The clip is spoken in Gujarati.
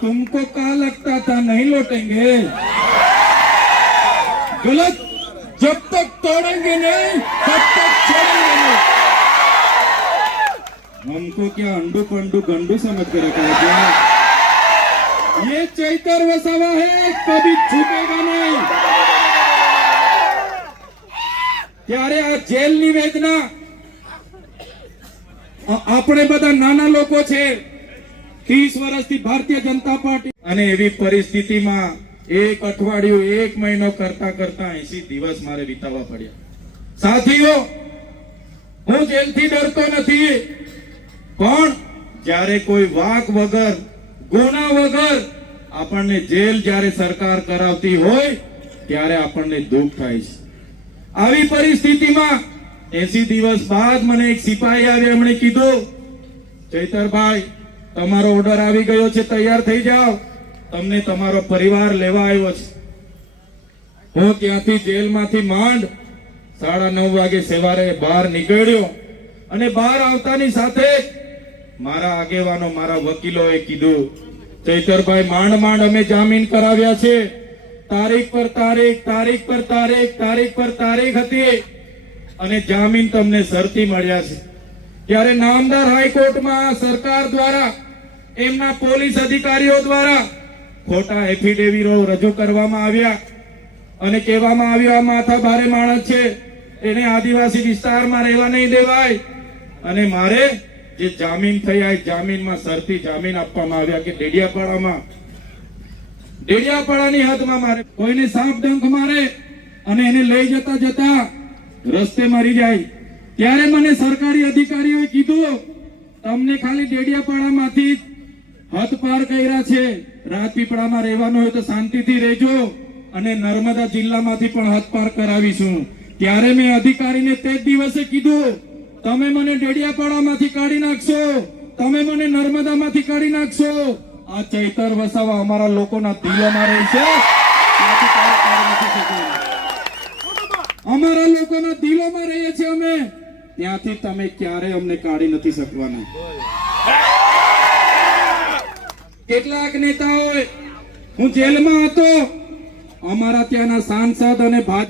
तुमको कहा लगता था नहीं लौटेंगे गलत जब तक तोड़ेंगे नहीं तब तक छोड़ेंगे नहीं हमको क्या अंडू पंडू गंडू समझ कर रखा है क्या ये चैतर वसावा है कभी छूटेगा नहीं ત્યારે આ જેલની વેદના આ- આપણે બધા નાના લોકો છે ત્રીસ વર્ષથી ભારતીય જનતા પાર્ટી. અને એવી પરિસ્થિતિમાં એક અઠવાડિયું, એક મહિનો કરતા કરતા એસી દિવસ મારે વિતાવવા પડ્યા. સાથીઓ, હું જેલથી ડરતો નથી. પણ જ્યારે કોઈ વાક વગર, ગુના વગર આપણને જેલ જ્યારે સરકાર કરાવતી હોય, ત્યારે આપણને દુઃખ થાય છે. આવી પરિસ્થિતિમાં એસી દિવસ બાદ મને એક સિપાહી આવ્યા, એમણે કીધું, ચૈતરભાઈ તમારો ઓર્ડર આવી ગયો છે, તૈયાર થઈ જાઓ. તમને તમારો પરિવાર લેવા આવ્યો છે. હું ત્યાંથી જેલમાંથી માંડ સાડા નવ વાગે સવારે બહાર નીકળ્યો અને બહાર આવતાની સાથે મારા આગેવાનો મારા વકીલોએ કીધું, ચૈતરભાઈ, માંડ માંડ, અમે જામીન કરાવ્યા છે. તારીખ પર તારીખ તારીખ પર તારીખ તારીખ પર તારીખ હતી અને જામીન તમને શરતી મળ્યા છે. ત્યારે નામદાર હાઈકોર્ટમાં સરકાર દ્વારા એમના પોલીસ અધિકારીઓ દ્વારા ખોટા એફિડેવિટો રજૂ કરવામાં આવ્યા અને કહેવામાં આવ્યું, આ માથા ભારે માણસ છે, એને આદિવાસી વિસ્તારમાં રહેવા નહીં દેવાય. અને મારે જે જામીન થયા જામીનમાં સરથી જામીન આપવામાં આવ્યા કે ડેડિયાપાડામાં. ડેડિયાપાડાની હદમાં મારે કોઈને સાપ ડંખ મારે અને એને લઈ જતા જતા રસ્તે મરી જાય. ત્યારે મને સરકારી અધિકારીઓએ કીધું, તમને ખાલી ડેડિયાપાડામાંથી હદ પાર કર્યા છે. રાજપીપળામાં રહેવાનું હોય તો શાંતિથી રહેજો અને નર્મદા જિલ્લામાંથી પણ હદ પાર કરાવીશું. ત્યારે મેં અધિકારીને તે જ દિવસે કીધું, તમે મને ડેડિયાપાડામાંથી કાઢી નાખશો. તમે મને નર્મદામાંથી કાઢી નાખશો. આ ચૈતર વસાવા અમારા લોકોના દિલોમાં રહે છે. અમારા લોકોના દિલોમાં રહીએ છીએ અમે. ત્યાંથી તમે ક્યારે અમને કાઢી નથી શકવાના. કેટલાક નેતાઓએ હું જેલમાં હતો અમારા ત્યાંના સાંસદ અને ભાજપ